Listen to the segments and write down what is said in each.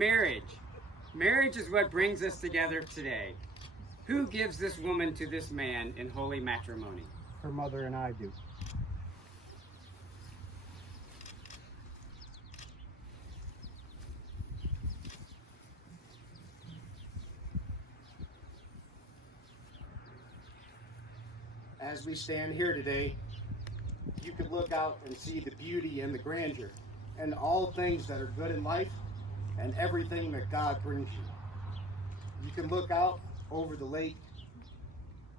marriage. Marriage is what brings us together today. Who gives this woman to this man in holy matrimony? Her mother and I do. As we stand here today, you could look out and see the beauty and the grandeur and all things that are good in life and everything that God brings you. You can look out over the lake,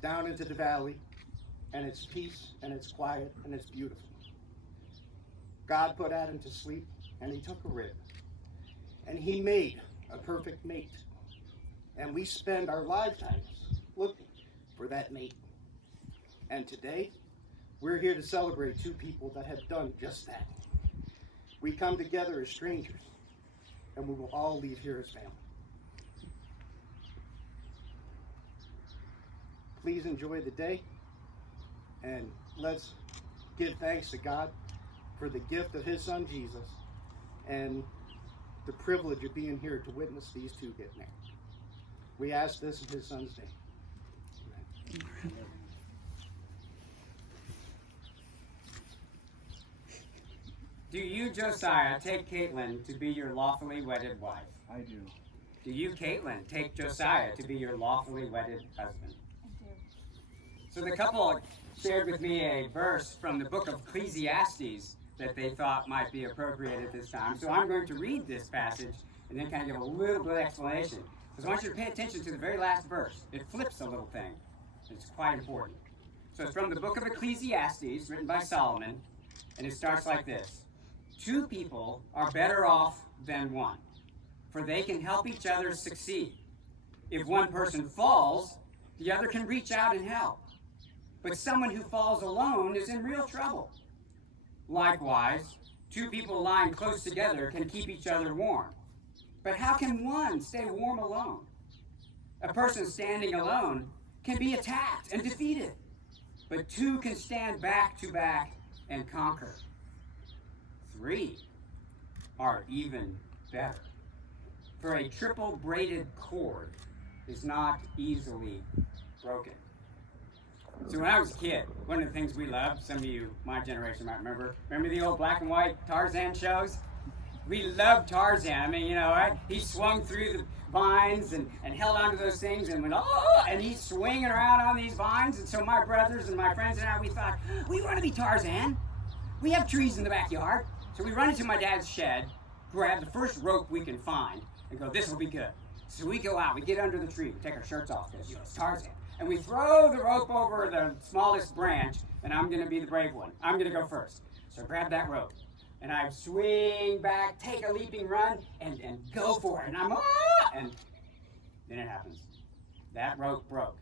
down into the valley, and it's peace and it's quiet and it's beautiful. God put Adam to sleep and he took a rib and he made a perfect mate. And we spend our lifetimes looking for that mate. And today, we're here to celebrate two people that have done just that. We come together as strangers, and we will all leave here as family. Please enjoy the day, and let's give thanks to God for the gift of his son Jesus and the privilege of being here to witness these two get married. We ask this in his son's name. Amen. Do you, Josiah, take Kaitlynn to be your lawfully wedded wife? I do. Do you, Kaitlynn, take Josiah to be your lawfully wedded husband? I do. So the couple shared with me a verse from the book of Ecclesiastes that they thought might be appropriate at this time. So I'm going to read this passage and then kind of give a little bit of explanation. Because I want you to pay attention to the very last verse. It flips a little thing. It's quite important. So it's from the book of Ecclesiastes, written by Solomon, and it starts like this. Two people are better off than one, for they can help each other succeed. If one person falls, the other can reach out and help. But someone who falls alone is in real trouble. Likewise, two people lying close together can keep each other warm. But how can one stay warm alone? A person standing alone can be attacked and defeated, but two can stand back to back and conquer. Three are even better. For a triple braided cord is not easily broken. So when I was a kid, one of the things we loved, some of you, my generation might remember the old black and white Tarzan shows? We loved Tarzan. I mean, right? He swung through the vines and held onto those things and went, oh, and he's swinging around on these vines. And so my brothers and my friends and I, we thought, we want to be Tarzan. We have trees in the backyard. So we run into my dad's shed, grab the first rope we can find, and go, this will be good. So we go out, we get under the tree, we take our shirts off, because it's Tarzan. And we throw the rope over the smallest branch, and I'm going to be the brave one. I'm going to go first. So I grab that rope, and I swing back, take a leaping run, and go for it. And I'm, and then it happens. That rope broke.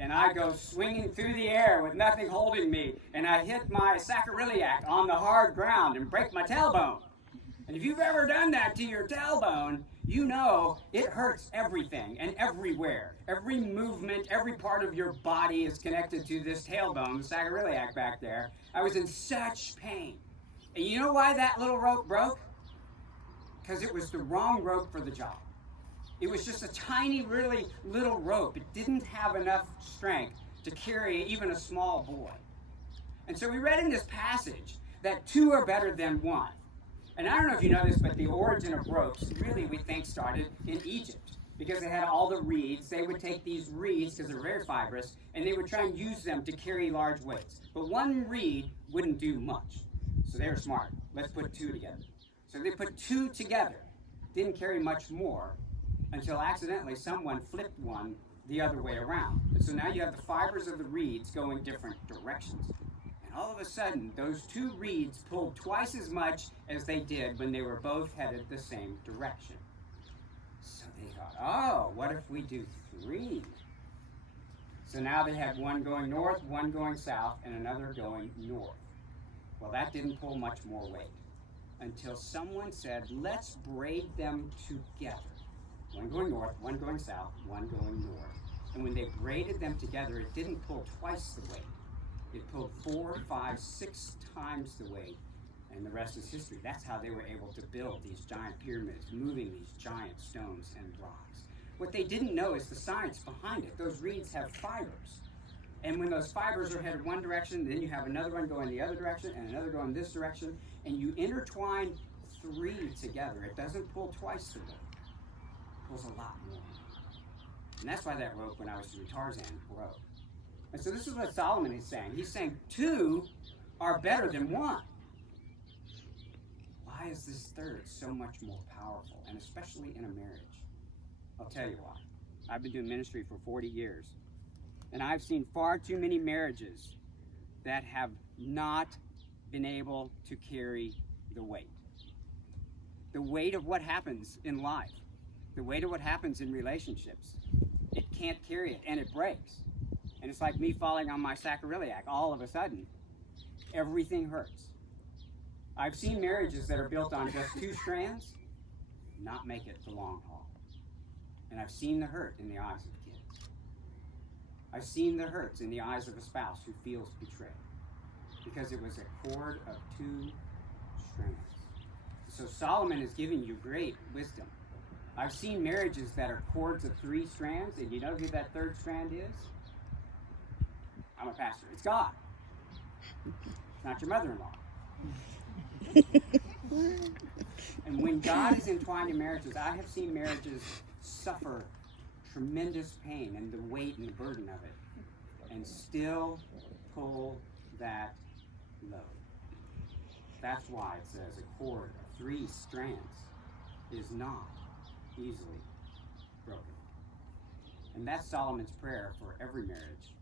And I go swinging through the air with nothing holding me, and I hit my sacroiliac on the hard ground and break my tailbone. And if you've ever done that to your tailbone, you know it hurts everything and everywhere. Every movement, every part of your body is connected to this tailbone, the sacroiliac back there. I was in such pain. And you know why that little rope broke? Because it was the wrong rope for the job. It was just a tiny, really little rope. It didn't have enough strength to carry even a small boy. And so we read in this passage that two are better than one. And I don't know if you know this, but the origin of ropes really, we think, started in Egypt. Because they had all the reeds. They would take these reeds, because they're very fibrous, and they would try and use them to carry large weights. But one reed wouldn't do much. So they were smart. Let's put two together. So they put two together. Didn't carry much more, until accidentally someone flipped one the other way around. And so now you have the fibers of the reeds going different directions. And all of a sudden, those two reeds pulled twice as much as they did when they were both headed the same direction. So they thought, oh, what if we do three? So now they had one going north, one going south, and another going north. Well, that didn't pull much more weight until someone said, let's braid them together. One going north, one going south, one going north. And when they braided them together, it didn't pull twice the weight. It pulled 4, 5, 6 times the weight And the rest is history. That's how they were able to build these giant pyramids, moving these giant stones and rocks. What they didn't know is the science behind it. Those reeds have fibers. And when those fibers are headed one direction, then you have another one going the other direction and another going this direction, and you intertwine 3 together. It doesn't pull twice the rope. It pulls a lot more. And that's why that rope, when I was doing Tarzan, broke. And so this is what Solomon is saying. He's saying 2 are better than 1. Why is this third so much more powerful, and especially in a marriage? I'll tell you why. I've been doing ministry for 40 years, and I've seen far too many marriages that have not been able to carry the weight. The weight of what happens in life, the weight of what happens in relationships. It can't carry it, and it breaks. And it's like me falling on my sacroiliac. All of a sudden, everything hurts. I've seen marriages that are built on just 2 strands not make it the long haul. And I've seen the hurt in the eyes of kids. I've seen the hurts in the eyes of a spouse who feels betrayed because it was a cord of 2 strands. So Solomon is giving you great wisdom. I've seen marriages that are cords of 3 strands, and you know who that 3rd strand is? I'm a pastor. It's God. It's not your mother-in-law. And when God is entwined in marriages, I have seen marriages suffer tremendous pain and the weight and the burden of it, and still pull that load. That's why it says a cord of 3 strands is not easily broken. And that's Solomon's prayer for every marriage.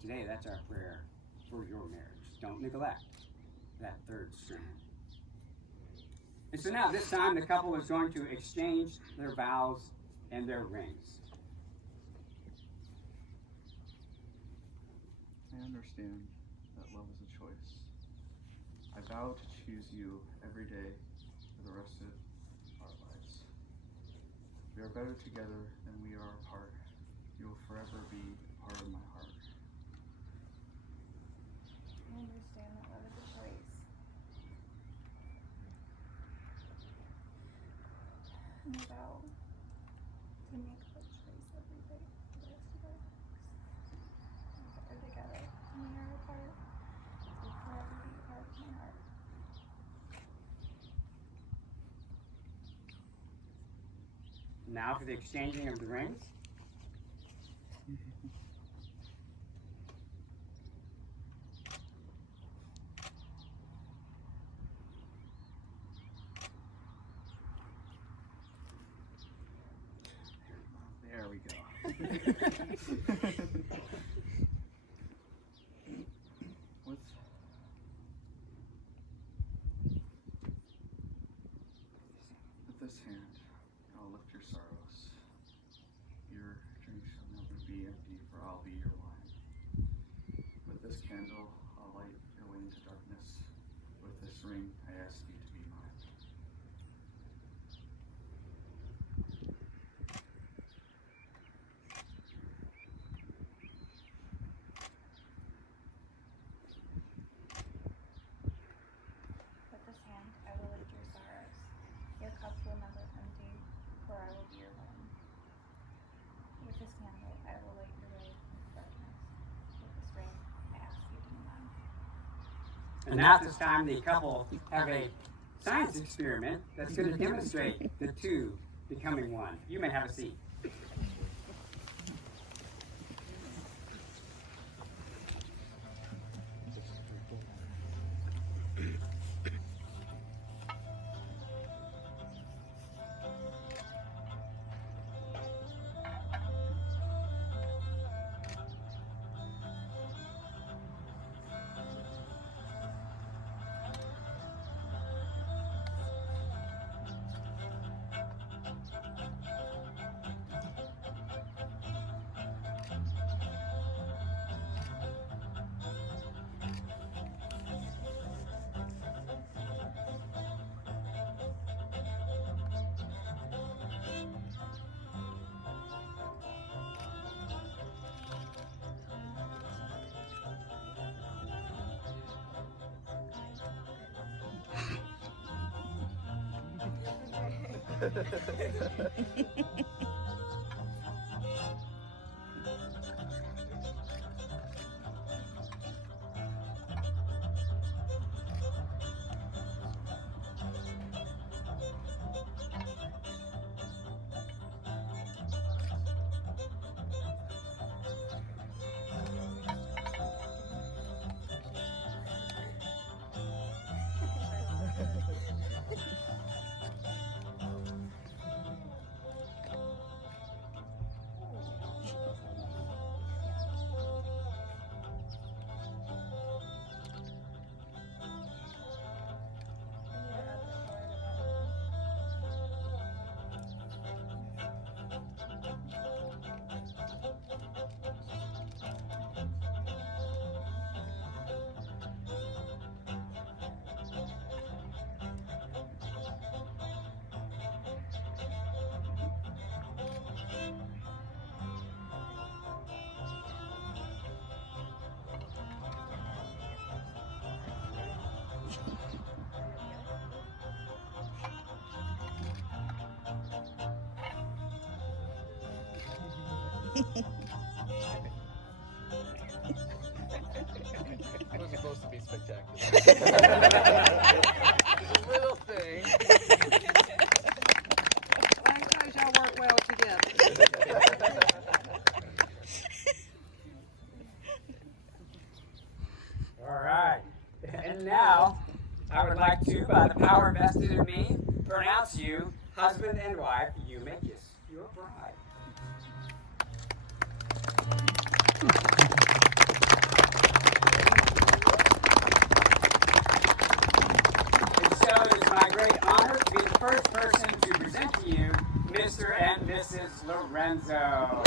Today, that's our prayer for your marriage. Don't neglect that 3rd strand. And so now, this time, the couple is going to exchange their vows and their rings. I understand that love is a choice. I vow to choose you every day for the rest of our lives. We are better together than we are apart. You will forever be a part of my heart. I understand that love is a choice. And I vow to make that choice every day for the rest of our lives. We're better together than we are apart. We'll forever be a part of my heart. Now for the exchanging of the rings. There we go. With this hand, I'll lift your sorrows. Your drink shall never be empty, for I'll be your wine. With this candle, I'll light your way into darkness. With this ring, I ask you to be mine. With this hand, I will lift your sorrows. Your cup will never empty, for I will be your wine. With this candle, I will light your way into darkness. With this ring, I ask you to be mine. And now at this time, the couple have a science experiment that's going to demonstrate the 2 becoming 1. You may have a seat. It was supposed to be spectacular. It's a little thing. Well, it shows y'all work well together. All right. And now, I would like to, by the power vested in me, pronounce you husband and wife. You may kiss your bride. And so it is my great honor to be the first person to present to you Mr. and Mrs. Lorenzo.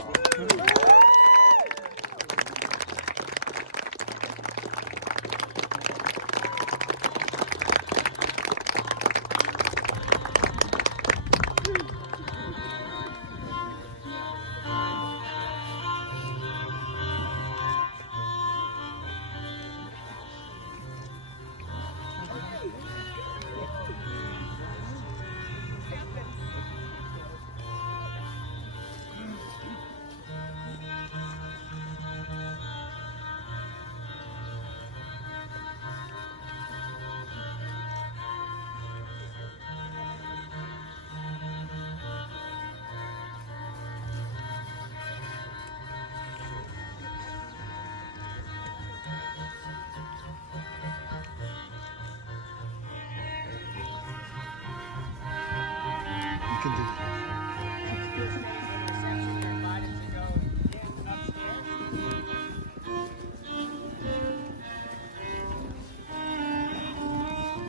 You can do